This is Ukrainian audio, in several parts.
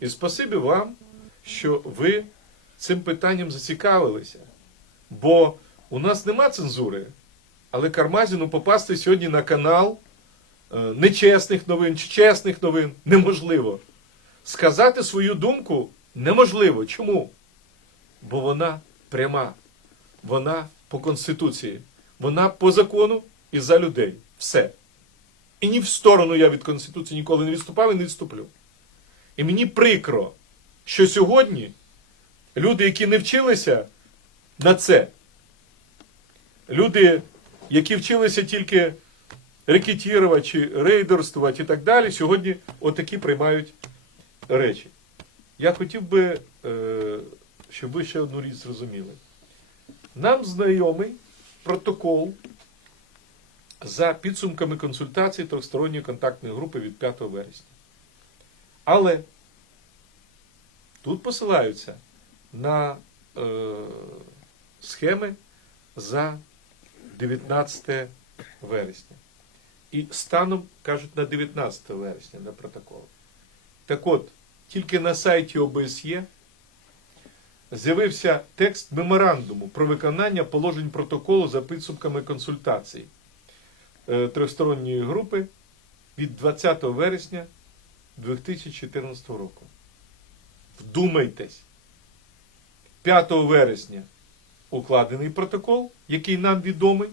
І спасибі вам, що ви цим питанням зацікавилися. Бо у нас нема цензури, але Кармазіну попасти сьогодні на канал е, нечесних новин чи чесних новин неможливо. Сказати свою думку неможливо. Чому? Бо вона пряма, вона по Конституції, вона по закону і за людей. Все. І ні в сторону я від Конституції ніколи не відступав і не відступлю. І мені прикро, що сьогодні люди, які не вчилися на це, люди, які вчилися тільки рекетірувати чи рейдерствувати і так далі, сьогодні отакі приймають речі. Я хотів би, е, щоб ви ще одну річ зрозуміли. Нам знайомий протокол за підсумками консультацій трьохсторонньої контактної групи від 5 вересня. Але тут посилаються на е, схеми за 19 вересня. І станом кажуть на 19 вересня на протокол. Так от, тільки на сайті ОБСЄ з'явився текст меморандуму про виконання положень протоколу за підсумками консультацій е, трьохсторонньої групи від 20 вересня 2014 року. Вдумайтесь, 5 вересня укладений протокол, який нам відомий,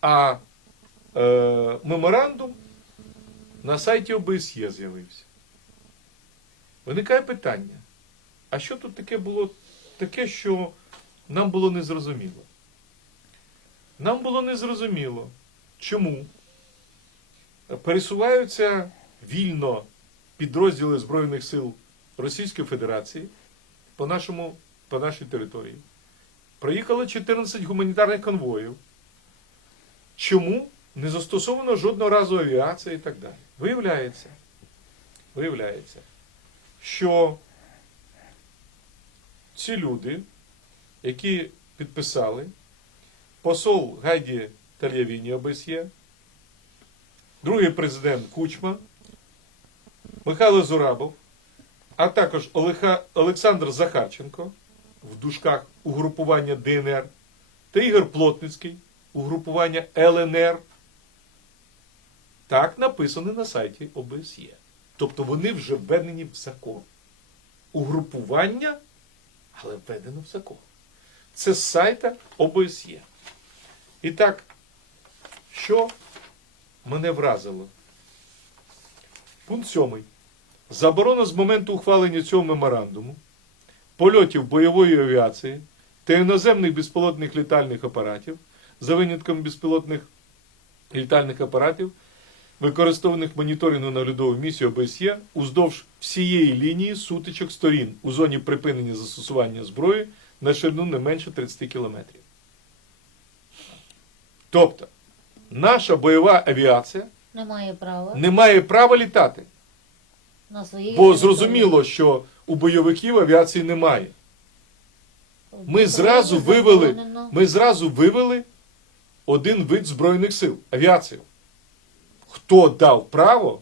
а е, меморандум на сайті ОБСЄ з'явився. Виникає питання, а що тут таке було таке, що нам було незрозуміло? Нам було незрозуміло, чому пересуваються вільно підрозділи Збройних сил Російської Федерації по, нашому, по нашій території. Проїхало 14 гуманітарних конвоїв. Чому не застосовано жодного разу авіація і так далі? Виявляється, виявляється, що ці люди, які підписали, посол Гайді Тальявіні ОБСЄ, другий президент Кучма, Михайло Зурабов, а також Олександр Захарченко в дужках угрупування ДНР та Ігор Плотницький угрупування ЛНР. Так написано на сайті ОБСЄ. Тобто вони вже введені в закон. Угрупування, але введено в закон. Це з сайта ОБСЄ. І так, що мене вразило? Пункт 7. Заборона з моменту ухвалення цього меморандуму польотів бойової авіації та іноземних безпілотних літальних апаратів за винятком безпілотних літальних апаратів, використованих моніторингу наглядової місії ОБСЄ уздовж всієї лінії сутичок сторін у зоні припинення застосування зброї на ширину не менше 30 кілометрів. Тобто, наша бойова авіація Не має права не має права літати. На своїй Бо зрозуміло, що у бойовиків авіації немає. Ми зразу вивели, ми зразу вивели один вид Збройних сил авіацію. Хто дав право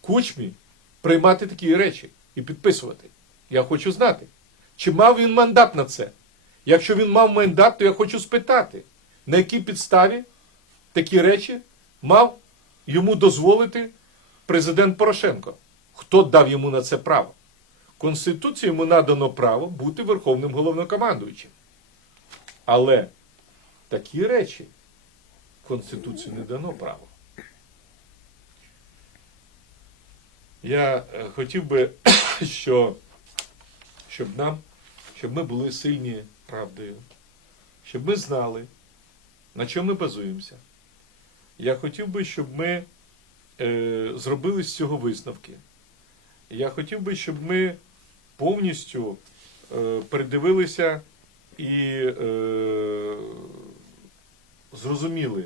кучмі приймати такі речі і підписувати? Я хочу знати. Чи мав він мандат на це? Якщо він мав мандат, то я хочу спитати, на якій підставі такі речі мав йому дозволити президент Порошенко. Хто дав йому на це право? Конституції йому надано право бути верховним головнокомандуючим. Але такі речі Конституції не дано право. Я е, хотів би, що, щоб нам, щоб ми були сильні правдою, щоб ми знали, на чому ми базуємося. Я хотів би, щоб ми зробили з цього висновки. Я хотів би, щоб ми повністю е, передивилися і е, зрозуміли,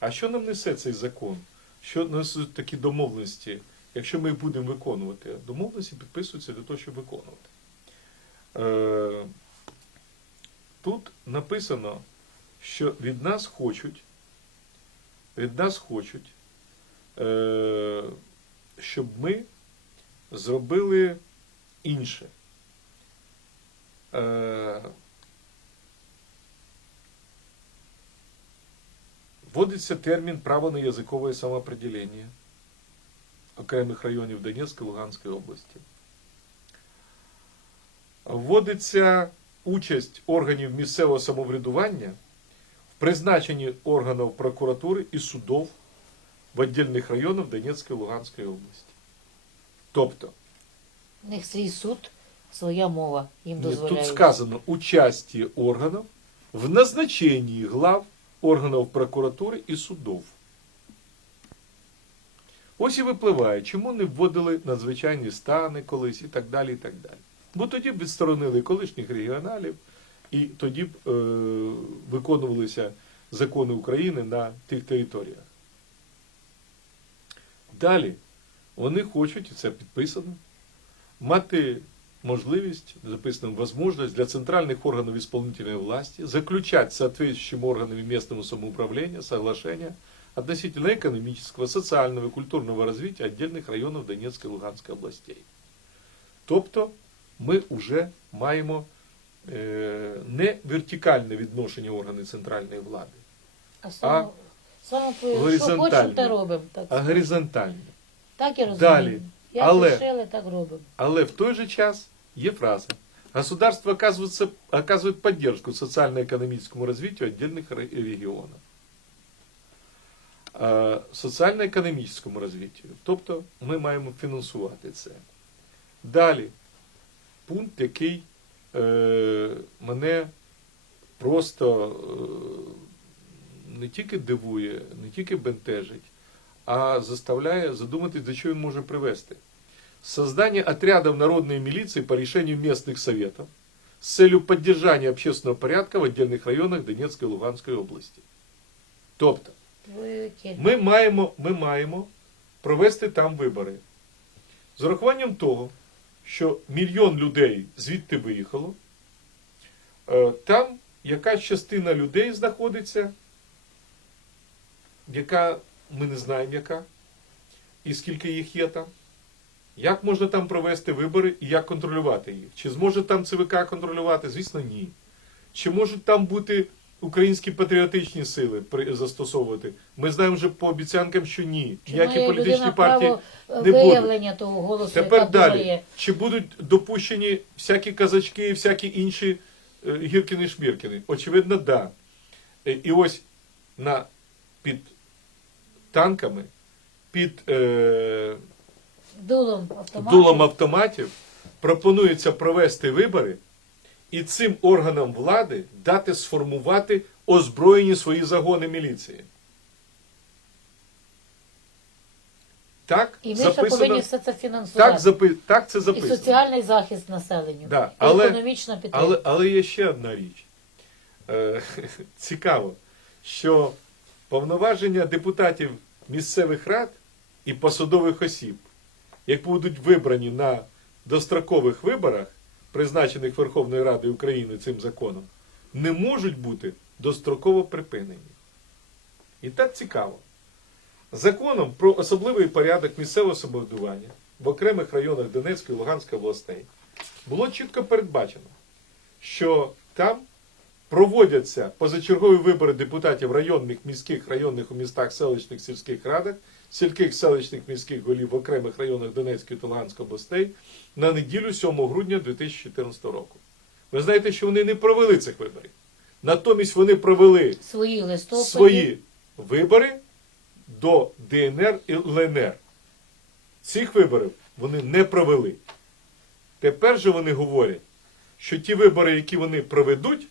а що нам несе цей закон? Що несуть такі домовленості, якщо ми їх будемо виконувати? Домовленості підписуються для того, щоб виконувати. Е, тут написано, що від нас хочуть, від нас хочуть, е, щоб ми зробили інше. Е, Вводиться термін право на язикове самоопределення окремих районів Донецької Луганської області. Вводиться участь органів місцевого самоврядування в призначенні органів прокуратури і судов в віддільних районах Донецької і Луганської області. Тобто, У них свій суд, своя мова їм дозволяє. Тут сказано участие органов в назначении глав органів прокуратури і судов. Ось і випливає, чому не вводили надзвичайні стани колись і так далі. і так далі. Бо тоді б відсторонили колишніх регіоналів, і тоді б е, виконувалися закони України на тих територіях. Далі вони хочуть, і це підписано, мати можливість, записано возможность для центральных органов исполнительной власти заключать с соответствующими органами местного самоуправления соглашения относительно экономического, социального и культурного развития отдельных районов Донецької і Луганської областей. Тобто ми вже маємо е, не вертикальне відношення органів центральної влади, А саме, саме по- що горизонтальне. хочемо, те робимо. Так, а горизонтальне. так і розуміємо. Далі. Як Але- рішили, так робимо. Але в той же час є фраза. Государство оказывается, оказывает поддержку социально-экономическому развитию отдельных ре- регионов. Е, Соціально-економічному розвиттю. Тобто ми маємо фінансувати це. Далі, пункт, який е, мене просто е, не тільки дивує, не тільки бентежить, а заставляє задуматись, до чого він може привести. Создание отрядов народной милиции по решению местных советов с целью поддержания общественного порядка в отдельных районах Донецької і Луганської області. Тобто, ми маємо, ми маємо провести там вибори. З урахуванням того, що мільйон людей звідти виїхало, е, там якась частина людей знаходиться, яка ми не знаємо яка, і скільки їх є там. Як можна там провести вибори і як контролювати їх? Чи зможе там ЦВК контролювати? Звісно, ні. Чи можуть там бути українські патріотичні сили застосовувати? Ми знаємо вже по обіцянкам, що ні. Чи Ніякі має політичні людина партії право не будуть. виявлення того голосу, Тепер яка далі. думає? Чи будуть допущені всякі казачки і всякі інші е, гіркіни-шміркіни? Очевидно, да. Е, І ось на, під танками, під е, Дулом автомату. дулом автоматів пропонується провести вибори і цим органам влади дати сформувати озброєні свої загони міліції. Так, І ми ще повинні все це фінансувати. так, запи, так це І соціальний захист населенню. Да, і але- економічна підтримка. Але, але є ще одна річ. Е, цікаво, що повноваження депутатів місцевих рад і посадових осіб, як будуть вибрані на дострокових виборах, призначених Верховною Радою України цим законом, не можуть бути достроково припинені. І так цікаво. Законом про особливий порядок місцевого самоврядування в окремих районах Донецької і Луганської областей було чітко передбачено, що там проводяться позачергові вибори депутатів районних, міських, районних у містах, селищних, сільських радах, сільських, селищних, міських голів в окремих районах Донецької та Луганської областей на неділю 7 грудня 2014 року. Ви знаєте, що вони не провели цих виборів. Натомість вони провели Свої свої вибори до ДНР і ЛНР. Цих виборів вони не провели. Tепер же вони говорять, що ті вибори, які вони проведуть,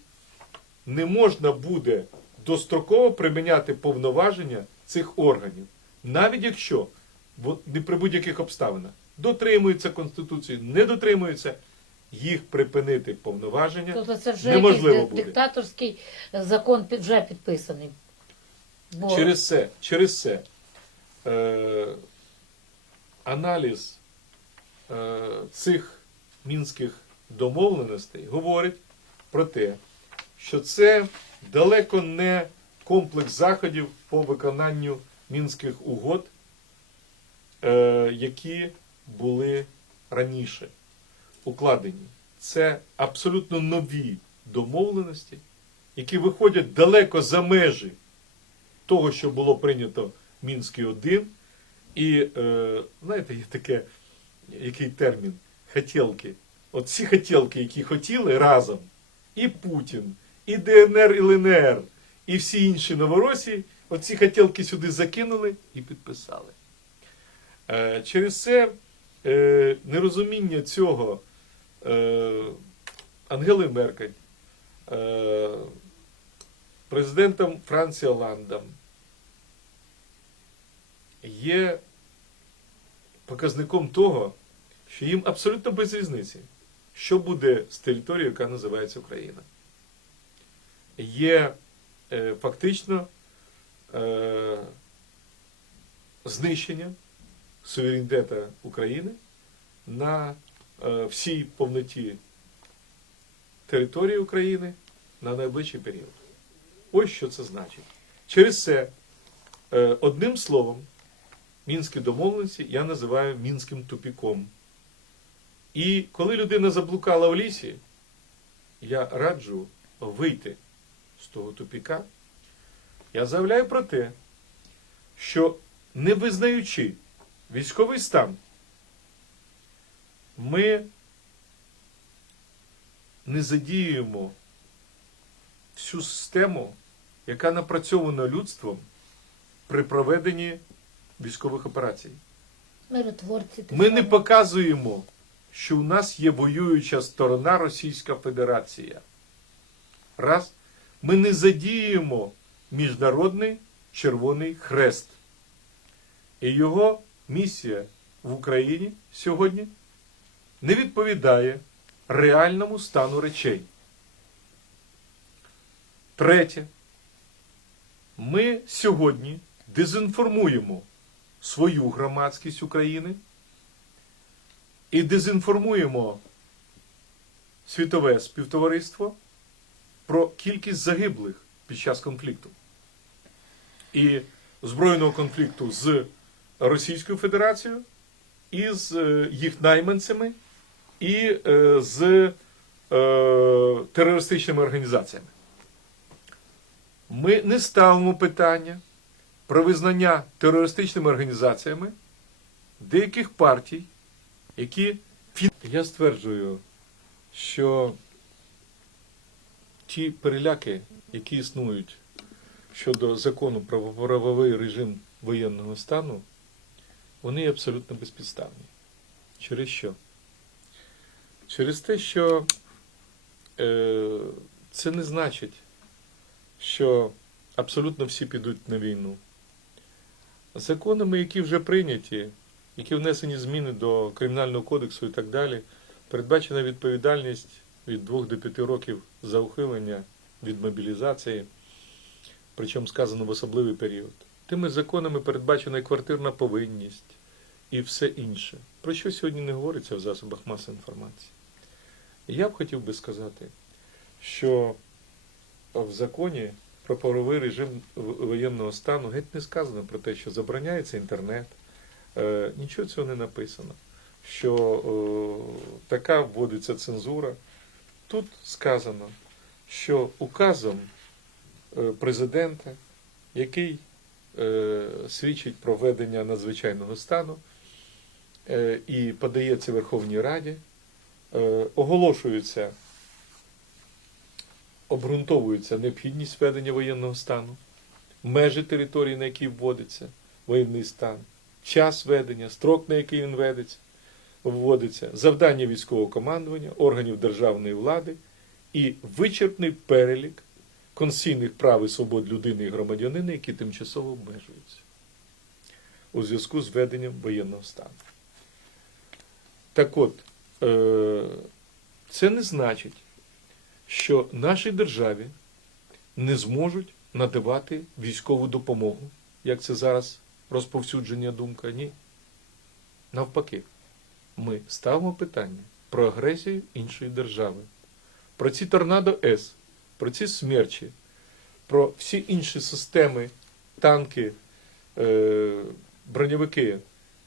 не можна буде достроково приміняти повноваження цих органів, навіть якщо не при будь-яких обставинах дотримуються Конституції, не дотримуються, їх припинити повноваження Тобто це вже неможливо якийсь буде. диктаторський закон вже підписаний. Бо Через це, через це е, аналіз е, цих мінських домовленостей говорить про те, що це далеко не комплекс заходів по виконанню мінських угод, е, які були раніше укладені. Це абсолютно нові домовленості, які виходять далеко за межі того, що було прийнято в Мінській 1. І, е, знаєте, є таке, який термін? Хотілки. От ці хотілки, які хотіли разом, і Путін, і ДНР, і ЛНР, і всі інші новоросії, оці хотілки сюди закинули і підписали. Е, Через це е, нерозуміння цього е, Ангели Меркель, президентом Франції Оландом є показником того, що їм абсолютно без різниці, що буде з територією, яка називається Україна. Є е, фактично е, знищення суверенітету України на е, всій повноті території України на найближчий період. Ось що це значить. Через це, е, одним словом, мінські домовленості я називаю мінським тупіком. І коли людина заблукала в лісі, я раджу вийти з того тупіка. Я заявляю про те, що не визнаючи військовий стан, ми не задіюємо всю систему, яка напрацьована людством при проведенні військових операцій. Ми не показуємо, що у нас є воююча сторона Російська Федерація. Раз. Ми не задіємо Міжнародний Червоний Хрест. І його місія в Україні сьогодні не відповідає реальному стану речей. Третє. Ми сьогодні дезінформуємо свою громадськість України і дезінформуємо світове співтовариство про кількість загиблих під час конфлікту. І збройного конфлікту з Російською Федерацією, і з е, їх найманцями, і е, з е, терористичними організаціями. Ми не ставимо питання про визнання терористичними організаціями деяких партій, які я стверджую, що ті переляки, які існують щодо закону про правовий режим воєнного стану, вони абсолютно безпідставні. Через що? Через те, що е, це не значить, що абсолютно всі підуть на війну. Законами, які вже прийняті, які внесені зміни до Кримінального кодексу і так далі, передбачена відповідальність від 2 до 5 років за ухилення від мобілізації, причому сказано в особливий період. Тими законами передбачена і квартирна повинність і все інше, про що сьогодні не говориться в засобах масової інформації. Я б хотів би сказати, що в законі про правовий режим воєнного стану геть не сказано про те, що забороняється інтернет. Е, нічого цього не написано. Що е, така вводиться цензура. Тут сказано, що указом е, президента, який е, свідчить про введення надзвичайного стану е, і подається Верховній Раді, оголошується обґрунтовується необхідність введення воєнного стану, межі території, на якій вводиться воєнний стан, час ведення, строк, на який він ведеться, вводиться, завдання військового командування, органів державної влади і вичерпний перелік конституційних прав і свобод людини і громадянина, які тимчасово обмежуються у зв'язку з введенням воєнного стану. Так от, е, це не значить, що нашій державі не зможуть надавати військову допомогу, як це зараз розповсюдження думка. Ні. Навпаки, ми ставимо питання про агресію іншої держави, про ці торнадо С, про ці смерчі, про всі інші системи, танки, е, броньовики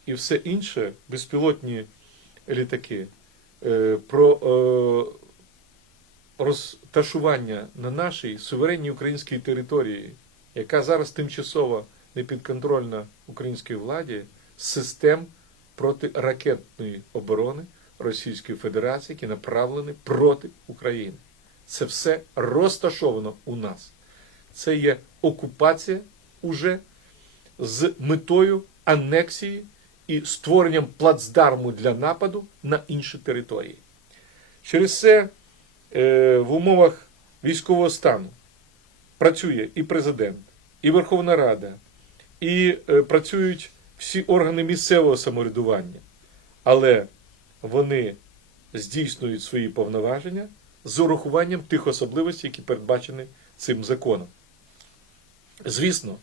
і все інше, безпілотні літаки, е, про е, розташування на нашій суверенній українській території, яка зараз тимчасово не підконтрольна українській владі, систем протиракетної оборони Російської Федерації, які направлені проти України. Це все розташовано у нас. Це є окупація уже з метою анексії і створенням плацдарму для нападу на інші території. Через це е, в умовах військового стану працює і президент, і Верховна Рада, і е, працюють всі органи місцевого самоврядування, але вони здійснюють свої повноваження з урахуванням тих особливостей, які передбачені цим законом. Звісно,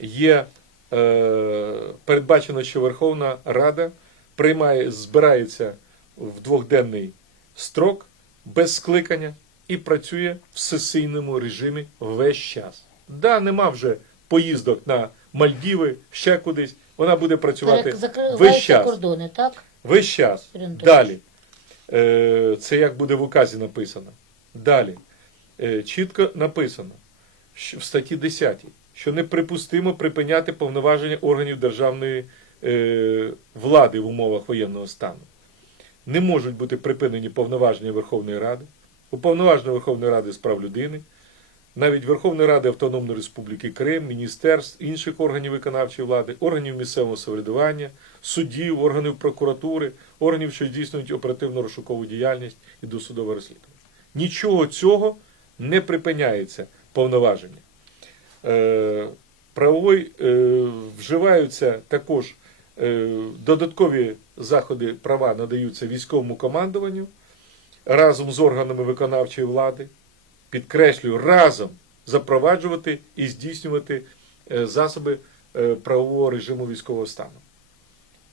є е, передбачено, що Верховна Рада приймає, збирається в двохденний строк без скликання і працює в сесійному режимі весь час. Да, нема вже поїздок на Мальдіви, ще кудись. Вона буде працювати весь час. кордони, так? Весь час. Далі. Е, Це як буде в указі написано. Далі. Е, Чітко написано в статті 10, що неприпустимо припиняти повноваження органів державної е, влади в умовах воєнного стану. Не можуть бути припинені повноваження Верховної Ради, уповноваження Верховної Ради з прав людини, навіть Верховної Ради Автономної Республіки Крим, міністерств, інших органів виконавчої влади, органів місцевого самоврядування, суддів, органів прокуратури, органів, що здійснюють оперативно-розшукову діяльність і досудове розслідування. Нічого цього не припиняється повноваження. Е, правовий е, вживаються також е, додаткові заходи права надаються військовому командуванню разом з органами виконавчої влади підкреслюю, разом запроваджувати і здійснювати е, засоби е, правового режиму військового стану.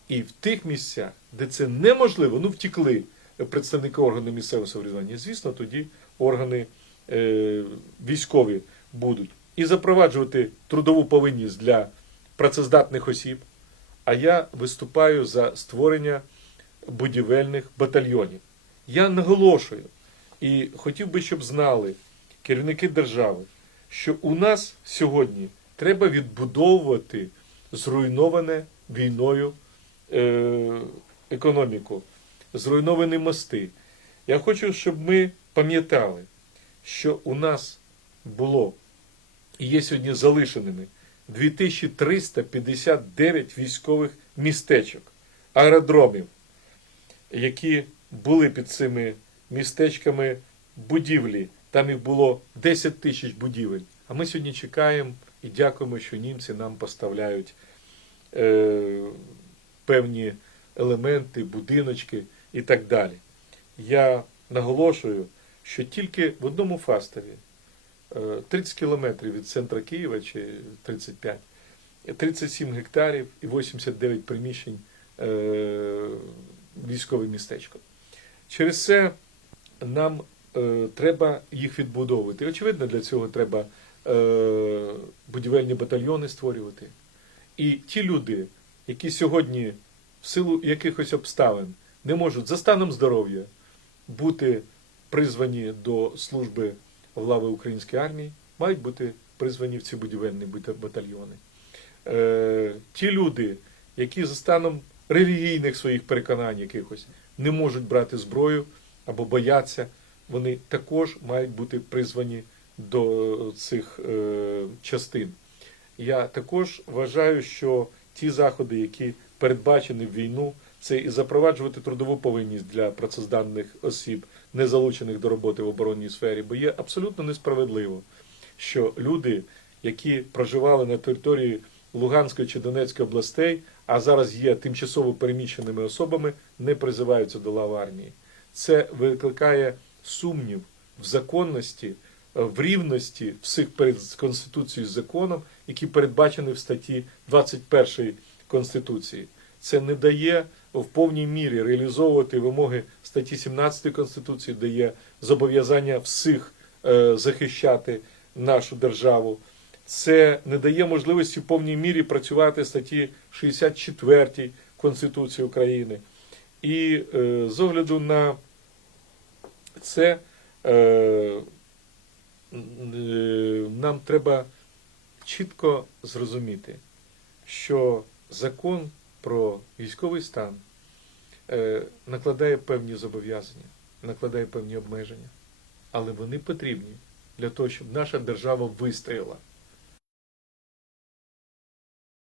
І в тих місцях, де це неможливо, ну втікли представники органів місцевого самоврядування, звісно, тоді органи е, військові будуть і запроваджувати трудову повинність для працездатних осіб. А я виступаю за створення будівельних батальйонів. Я наголошую і хотів би, щоб знали керівники держави, що у нас сьогодні треба відбудовувати зруйноване війною е, економіку, зруйновані мости. Я хочу, щоб ми пам'ятали, що у нас було і є сьогодні залишеними 2359 військових містечок, аеродромів, які були під цими містечками будівлі. Там їх було 10 тисяч будівель. А ми сьогодні чекаємо і дякуємо, що німці нам поставляють е, певні елементи, будиночки і так далі. Я наголошую, що тільки в одному фастові, е, 30 кілометрів від центра Києва чи 35, 37 гектарів і 89 приміщень е, військове містечко. Через це нам е, треба їх відбудовувати. Очевидно, для цього треба е, будівельні батальйони створювати. І ті люди, які сьогодні, в силу якихось обставин, не можуть за станом здоров'я бути призвані до служби в лави української армії, мають бути призвані в ці будівельні батальйони. Е, ті люди, які за станом релігійних своїх переконань якихось не можуть брати зброю або бояться, вони також мають бути призвані до цих е, частин. Я також вважаю, що ті заходи, які передбачені в війну, це і запроваджувати трудову повинність для працездатних осіб, не залучених до роботи в оборонній сфері, бо є абсолютно несправедливо, що люди, які проживали на території Луганської чи Донецької областей, а зараз є тимчасово переміщеними особами, не призиваються до лав армії. Це викликає сумнів в законності, е, в рівності всіх перед Конституцією законом, які передбачені в статті 21 Конституції. Це не дає в повній мірі реалізовувати вимоги статті 17 Конституції, дає зобов'язання всіх е, захищати нашу державу. Це не дає можливості в повній мірі працювати статті 64 Конституції України. І е, з огляду на це е, нам треба чітко зрозуміти, що закон про військовий стан е, накладає певні зобов'язання, накладає певні обмеження, але вони потрібні для того, щоб наша держава вистояла.